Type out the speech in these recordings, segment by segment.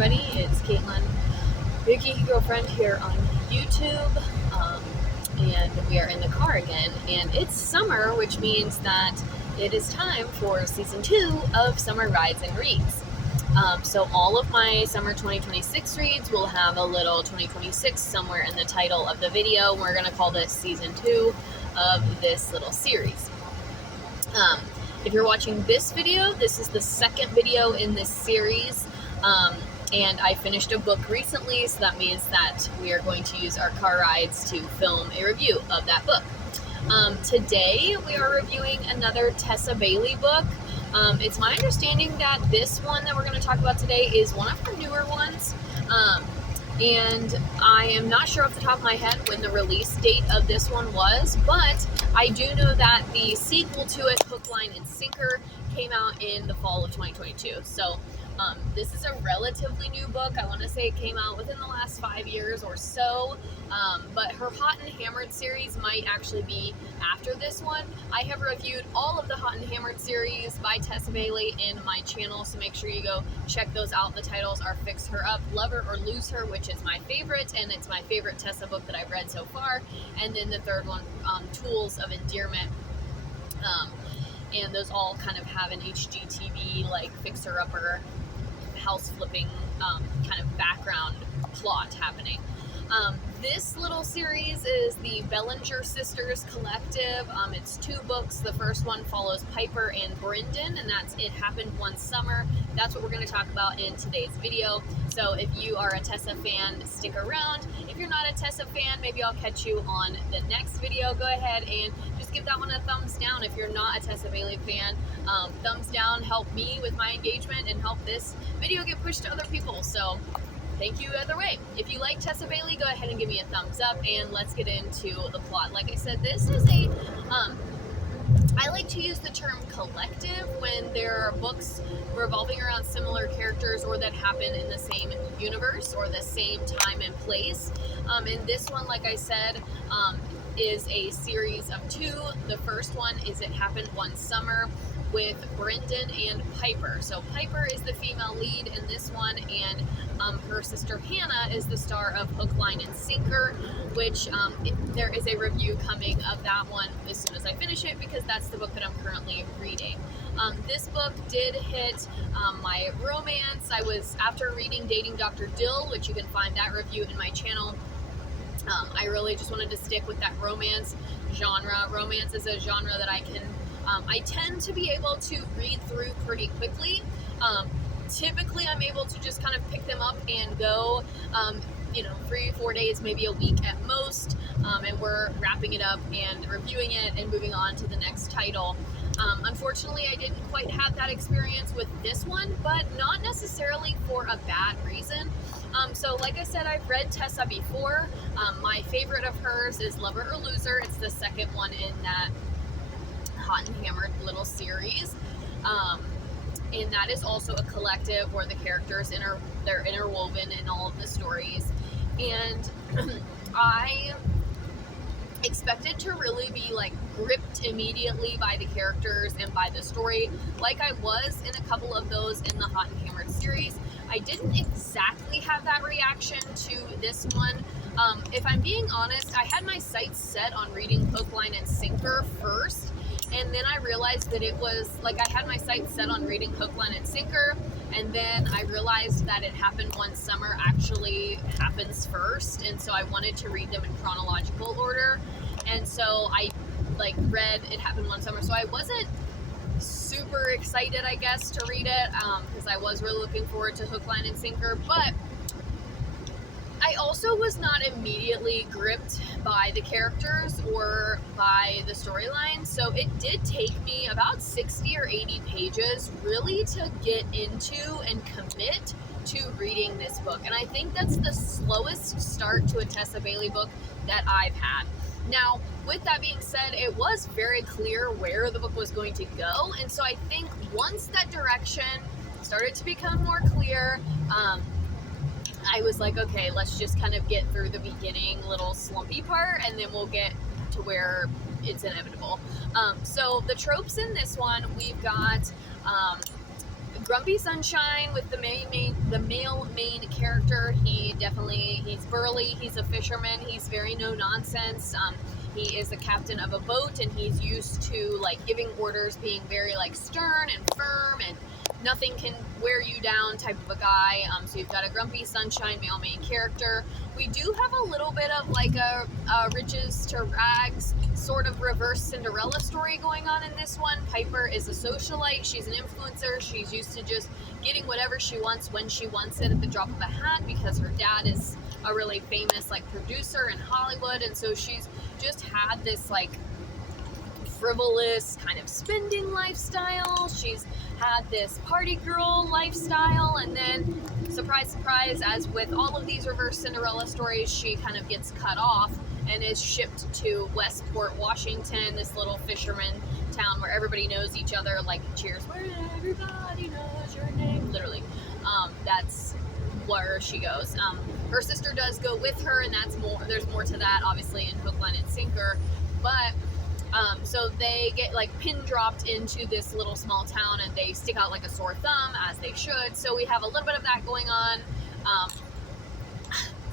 everybody, it's Caitlin, Big Geeky Girlfriend here on YouTube, and we are in the car again, and it's summer, which means that it is time for season 2 of Summer Rides and Reads. So all of my summer 2026 reads will have a little 2026 somewhere in the title of the video. We're going to call this season 2 of this little series. If you're watching this video, this is the second video in this series, and I finished a book recently, so that means that we are going to use our car rides to film a review of that book. Today we are reviewing another Tessa Bailey book. It's my understanding that this one that we're going to talk about today is one of her newer ones, and I am not sure off the top of my head when the release date of this one was, but I do know that the sequel to it, Hook, Line, and Sinker, came out in the fall of 2022. So this is a relatively new book. I want to say it came out within the last 5 years or so, but her Hot and Hammered series might actually be after this one. I have reviewed all of the Hot and Hammered series by Tessa Bailey in my channel, so make sure you go check those out. The titles are Fix Her Up, Love Her or Lose Her, which is my favorite, and it's my favorite Tessa book that I've read so far, and then the third one, Tools of Endearment. And those all kind of have an HGTV, like fixer-upper, house flipping kind of background plot happening. This little series is the Bellinger Sisters Collective. It's 2 books. The first one follows Piper and Brendan, and that's It Happened One Summer. That's what we're going to talk about in today's video. So if you are a Tessa fan, stick around. If you're not a Tessa fan, maybe I'll catch you on the next video. Go ahead and just give that one a thumbs down. If you're not a Tessa Bailey fan, thumbs down help me with my engagement and help this video get pushed to other people. So thank you either way. If you like Tessa Bailey, go ahead and give me a thumbs up, and let's get into the plot. Like I said, this is a, I like to use the term collective when there are books revolving around similar characters or that happen in the same universe or the same time and place. And this one, like I said, is a series of 2. The first one is It Happened One Summer with Brendan and Piper. So Piper is the female lead in this one, and her sister Hannah is the star of Hook, Line, and Sinker, which there is a review coming of that one as soon as I finish it, because that's the book that I'm currently reading. This book did hit my romance. I was, after reading Dating Dr. Dill, which you can find that review in my channel, I really just wanted to stick with that romance genre. Romance is a genre that I tend to be able to read through pretty quickly. Typically, I'm able to just kind of pick them up and go, 3-4 days, maybe a week at most, and we're wrapping it up and reviewing it and moving on to the next title. Unfortunately, I didn't quite have that experience with this one, but not necessarily for a bad reason. So like I said, I've read Tessa before. My favorite of hers is Love Her or Lose Her. It's the second one in that Hot and Hammered little series, and that is also a collective where the characters they're interwoven in all of the stories, and I expected to really be like gripped immediately by the characters and by the story, like I was in a couple of those in the Hot and Hammered series. I didn't exactly have that reaction to this one. If I'm being honest, I had my sights set on reading Hook, Line, and Sinker first, and then I realized that it was, like, I had my sights set on reading Hook, Line, and Sinker, and then I realized that It Happened One Summer actually happens first, and so I wanted to read them in chronological order, and so I, read It Happened One Summer, so I wasn't super excited, I guess, to read it, because I was really looking forward to Hook, Line, and Sinker, but I also was not immediately gripped by the characters or by the storyline, so it did take me about 60 or 80 pages really to get into and commit to reading this book, and I think that's the slowest start to a Tessa Bailey book that I've had. Now, with that being said, it was very clear where the book was going to go, and so I think once that direction started to become more clear, I was like, okay, let's just kind of get through the beginning little slumpy part, and then we'll get to where it's inevitable. So the tropes in this one, we've got Grumpy Sunshine with the male main character. He's burly, he's a fisherman, he's very no nonsense. He is the captain of a boat, and he's used to like giving orders, being very like stern and firm, and nothing can wear you down type of a guy. So you've got a Grumpy Sunshine male main character. We do have a little bit of like a riches to rags sort of reverse Cinderella story going on in this one. Piper is a socialite. She's an influencer. She's used to just getting whatever she wants when she wants it at the drop of a hat, because her dad is a really famous like producer in Hollywood, and so she's just had this like frivolous kind of spending lifestyle. She's had this party girl lifestyle, and then surprise surprise, as with all of these reverse Cinderella stories, she kind of gets cut off and is shipped to Westport, Washington, this little fisherman town where everybody knows each other, like Cheers, where everybody knows your name, literally. That's where she goes. Her sister does go with her, and there's more to that obviously in Hook, Line, and Sinker, but so they get like pin dropped into this little small town, and they stick out like a sore thumb, as they should. So we have a little bit of that going on.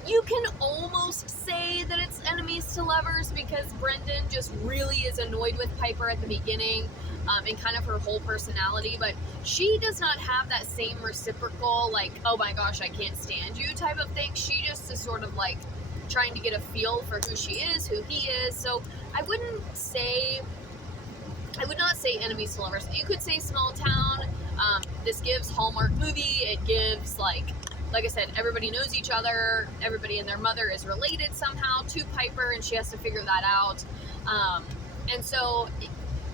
You can almost say that it's enemies to lovers, because Brendan just really is annoyed with Piper at the beginning, and kind of her whole personality, but she does not have that same reciprocal, like, oh my gosh, I can't stand you type of thing. She just is sort of like trying to get a feel for who she is, who he is. So I would not say enemies to lovers. You could say small town. This gives Hallmark movie. It gives like I said, everybody knows each other. Everybody and their mother is related somehow to Piper, and she has to figure that out. And so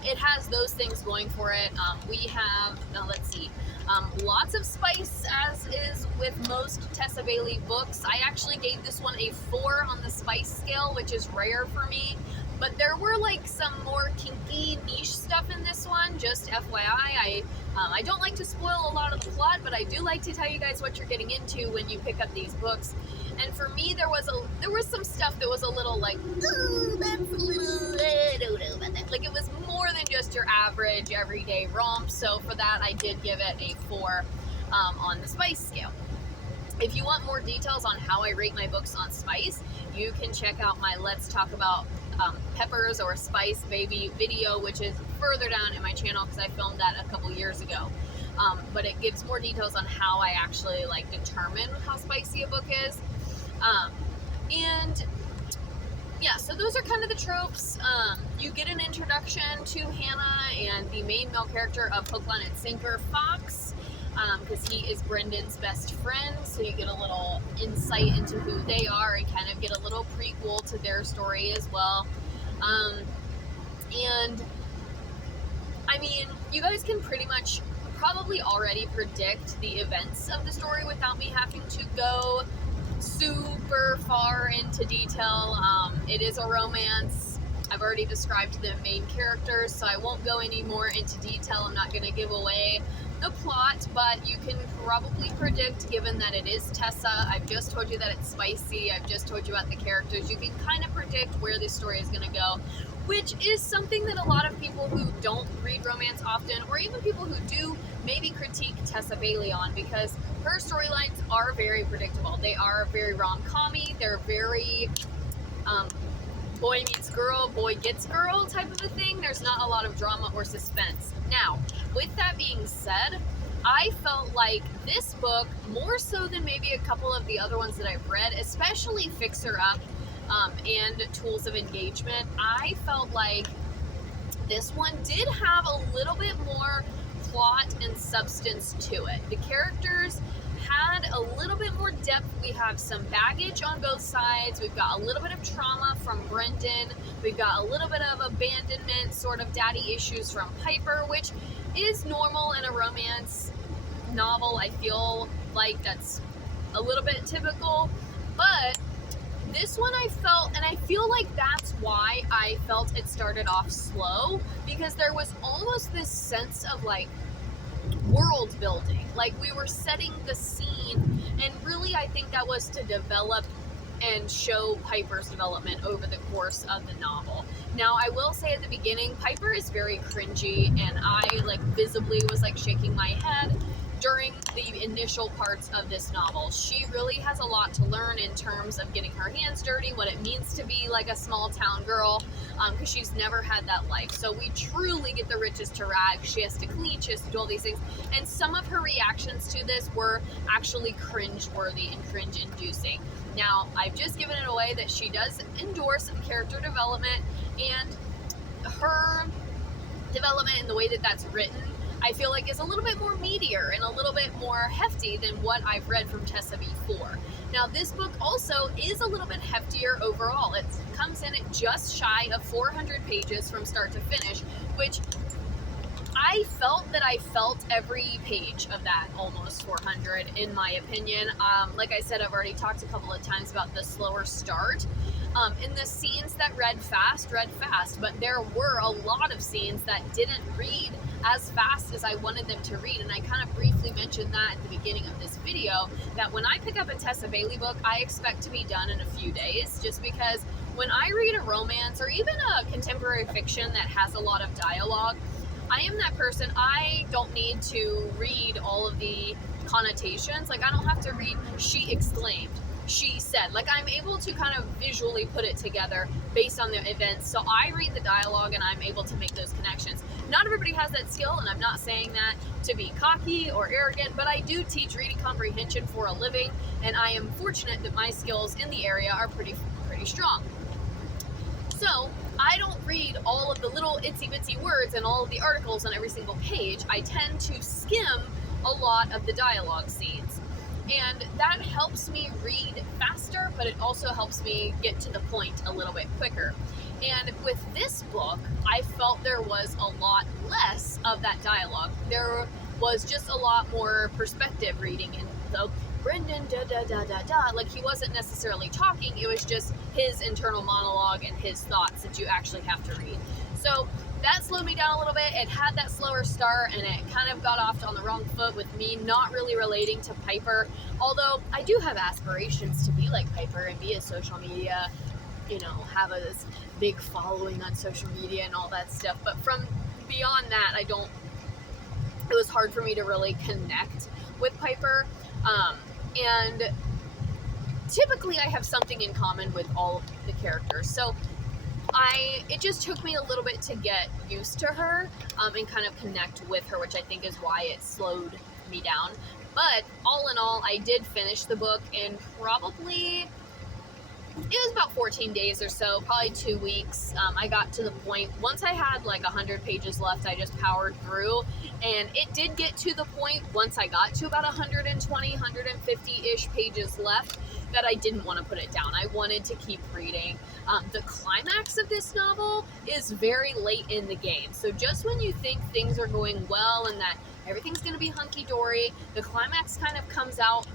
it has those things going for it. We have, let's see, lots of spice, as is with most Tessa Bailey books. I actually gave this one a 4 on the spice scale, which is rare for me. But there were like some more kinky niche stuff in this one, just FYI. I don't like to spoil a lot of the plot, but I do like to tell you guys what you're getting into when you pick up these books. And for me, there was some stuff that was a little like, ooh, that's a little, I don't know about that. Like, it was more than just your average everyday romp. So for that, I did give it a 4 on the spice scale. If you want more details on how I rate my books on spice, you can check out my Let's Talk About Peppers or Spice Baby video, which is further down in my channel, because I filmed that a couple years ago. But it gives more details on how I actually like determine how spicy a book is. And yeah, so those are kind of the tropes. You get an introduction to Hannah and the main male character of Hook, Line, and Sinker, Fox, because he is Brendan's best friend, so you get a little insight into who they are and kind of get a little prequel to their story as well. And I mean, you guys can pretty much probably already predict the events of the story without me having to go super far into detail. It is a romance. I've already described the main characters, so I won't go any more into detail. I'm not going to give away the plot, but you can probably predict, given that it is Tessa. I've just told you that it's spicy. I've just told you about the characters. You can kind of predict where this story is going to go, which is something that a lot of people who don't read romance often, or even people who do, maybe critique Tessa Bailey on, because her storylines are very predictable. They are very rom-com-y. They're very boy meets girl, boy gets girl type of a thing. There's not a lot of drama or suspense. Now, with that being said, I felt like this book, more so than maybe a couple of the other ones that I've read, especially Fixer Up and Tools of Engagement, I felt like this one did have a little bit more plot and substance to it. The characters had a little bit more depth. We have some baggage on both sides. We've got a little bit of trauma from Brendan. We've got a little bit of abandonment, sort of daddy issues from Piper, which is normal in a romance novel. I feel like that's a little bit typical, but this one I felt, and I feel like that's why I felt it started off slow, because there was almost this sense of like world building, like we were setting the scene, and really I think that was to develop and show Piper's development over the course of the novel. Now, I will say at the beginning, Piper is very cringy, and I like visibly was like shaking my head during the initial parts of this novel. She really has a lot to learn in terms of getting her hands dirty, what it means to be like a small town girl, because she's never had that life. So we truly get the riches to rags. She has to clean, she has to do all these things, and some of her reactions to this were actually cringe-worthy and cringe-inducing. Now, I've just given it away that she does endure some character development, and her development and the way that that's written, I feel like is a little bit more meatier and a little bit more hefty than what I've read from Tessa before. Now, this book also is a little bit heftier overall. It comes in at just shy of 400 pages from start to finish, which I felt that I felt every page of that almost 400, in my opinion. Like I said, I've already talked a couple of times about the slower start. In the scenes that read fast, but there were a lot of scenes that didn't read as fast as I wanted them to read, and I kind of briefly mentioned that at the beginning of this video, that when I pick up a Tessa Bailey book, I expect to be done in a few days, just because when I read a romance or even a contemporary fiction that has a lot of dialogue, I am that person. I don't need to read all of the connotations. Like, I don't have to read "she exclaimed," "she said." Like, I'm able to kind of visually put it together based on the events. So I read the dialogue and I'm able to make those connections. Not everybody has that skill, and I'm not saying that to be cocky or arrogant, but I do teach reading comprehension for a living, and I am fortunate that my skills in the area are pretty strong. So I don't read all of the little itsy bitsy words and all of the articles on every single page. I tend to skim a lot of the dialogue scenes. And that helps me read faster, but it also helps me get to the point a little bit quicker. And with this book, I felt there was a lot less of that dialogue. There was just a lot more perspective reading, and so Brendan like, he wasn't necessarily talking, it was just his internal monologue and his thoughts that you actually have to read. So that slowed me down a little bit. It had that slower start, and it kind of got off on the wrong foot with me not really relating to Piper, although I do have aspirations to be like Piper and be a social media, have this big following on social media and all that stuff. But from beyond that, it was hard for me to really connect with Piper. And typically I have something in common with all of the characters. So it just took me a little bit to get used to her, and kind of connect with her, which I think is why it slowed me down. But all in all, I did finish the book in probably, it was about 14 days or so, probably 2 weeks. I got to the point, once I had like 100 pages left, I just powered through, and it did get to the point once I got to about 120, 150-ish pages left that I didn't want to put it down. I wanted to keep reading. The climax of this novel is very late in the game. So just when you think things are going well and that everything's going to be hunky-dory, the climax kind of comes out,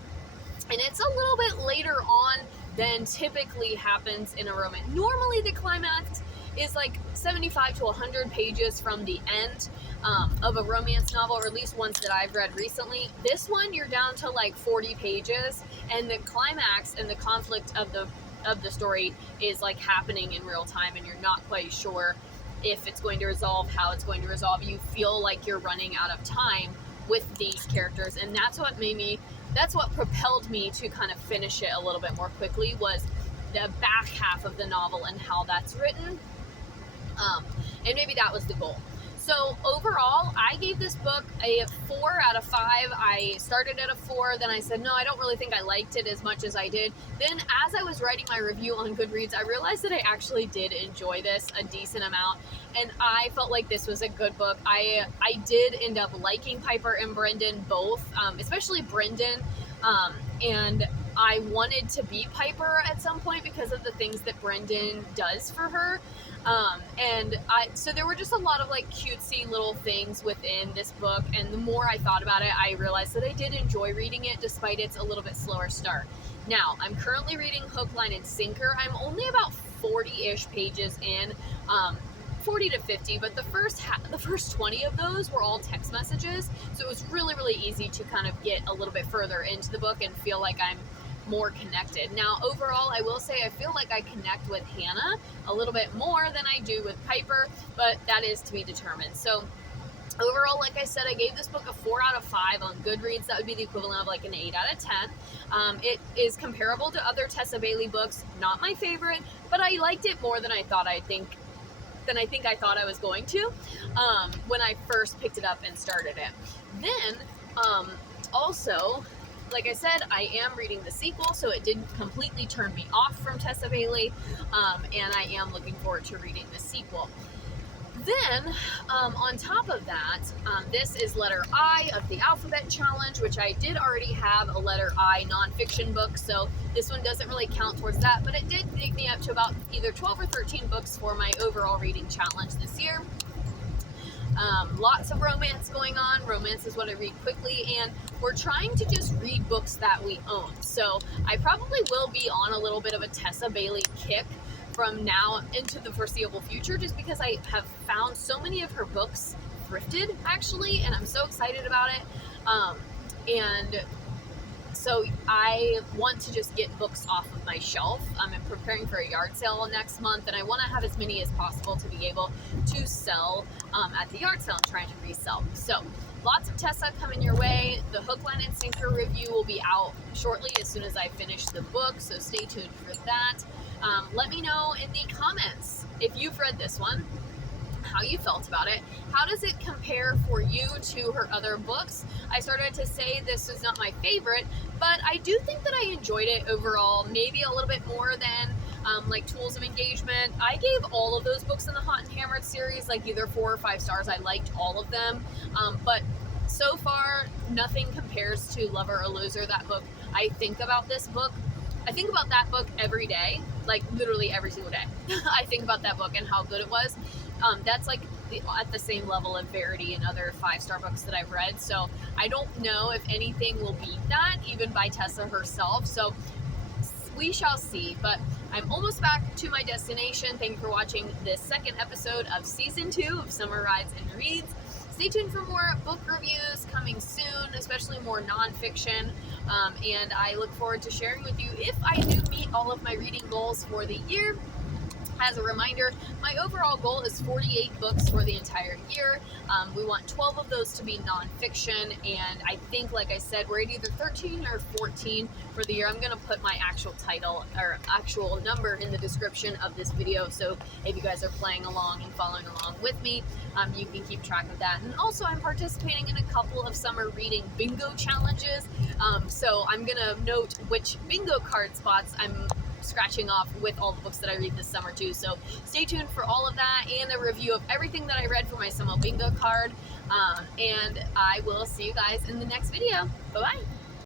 and it's a little bit later on than typically happens in a romance. Normally the climax is like 75 to 100 pages from the end of a romance novel, or at least ones that I've read recently. This one, you're down to like 40 pages, and the climax and the conflict of the story is like happening in real time, and you're not quite sure if it's going to resolve, how it's going to resolve. You feel like you're running out of time with these characters, and that's what propelled me to kind of finish it a little bit more quickly, was the back half of the novel and how that's written. And maybe that was the goal. So overall, I gave this book a 4 out of 5. I started at a 4, then I said, no, I don't really think I liked it as much as I did. Then as I was writing my review on Goodreads, I realized that I actually did enjoy this a decent amount, and I felt like this was a good book. I did end up liking Piper and Brendan both, especially Brendan, and I wanted to be Piper at some point because of the things that Brendan does for her. So there were just a lot of like cutesy little things within this book, and the more I thought about it, I realized that I did enjoy reading it despite its a little bit slower start. Now, I'm currently reading Hook, Line, and Sinker. I'm only about 40-ish pages in, 40 to 50, but the first 20 of those were all text messages, so it was really, really easy to kind of get a little bit further into the book and feel like I'm more connected. Now, overall, I will say I feel like I connect with Hannah a little bit more than I do with Piper, but that is to be determined. So Overall, like I said, I gave this book a 4 out of 5 on Goodreads. That would be the equivalent of like an 8 out of 10. It is comparable to other Tessa Bailey books. Not my favorite, but I liked it more than I thought I thought I was going to when I first picked it up and started it. Then, also, like I said, I am reading the sequel, so it didn't completely turn me off from Tessa Bailey, and I am looking forward to reading the sequel. Then, on top of that, this is letter I of the Alphabet Challenge, which I did already have a letter I nonfiction book, so this one doesn't really count towards that, but it did dig me up to about either 12 or 13 books for my overall reading challenge this year. Lots of romance going on. Romance is what I read quickly, and we're trying to just read books that we own. So I probably will be on a little bit of a Tessa Bailey kick from now into the foreseeable future, just because I have found so many of her books thrifted, actually, and I'm so excited about it. And so I want to just get books off of my shelf. I'm preparing for a yard sale next month, and I want to have as many as possible to be able to sell at the yard sale. I'm trying to resell. So lots of Tessa coming your way. The Hook, Line, and Sinker review will be out shortly as soon as I finish the book, so stay tuned for that. Let me know in the comments if you've read this one, how you felt about it. How does it compare for you to her other books? I started to say this is not my favorite, but I do think that I enjoyed it overall, maybe a little bit more than like Tools of Engagement. I gave all of those books in the Hot and Hammered series like either 4 or 5 stars. I liked all of them, but so far nothing compares to Lover or Loser. That book, I think about that book every day, like literally every single day. I think about that book and how good it was. That's like at the same level of Verity and other 5-star books that I've read. So I don't know if anything will beat that, even by Tessa herself. So we shall see, but I'm almost back to my destination. Thank you for watching this second episode of season 2 of Summer Rides and Reads. Stay tuned for more book reviews coming soon, especially more nonfiction, and I look forward to sharing with you if I do meet all of my reading goals for the year. As a reminder, my overall goal is 48 books for the entire year. We want 12 of those to be nonfiction, and I think, like I said, we're at either 13 or 14 for the year. I'm going to put my actual title or actual number in the description of this video, so if you guys are playing along and following along with me, you can keep track of that. And also, I'm participating in a couple of summer reading bingo challenges, so I'm going to note which bingo card spots I'm scratching off with all the books that I read this summer too. So stay tuned for all of that and a review of everything that I read for my summer bingo card. And I will see you guys in the next video. Bye-bye.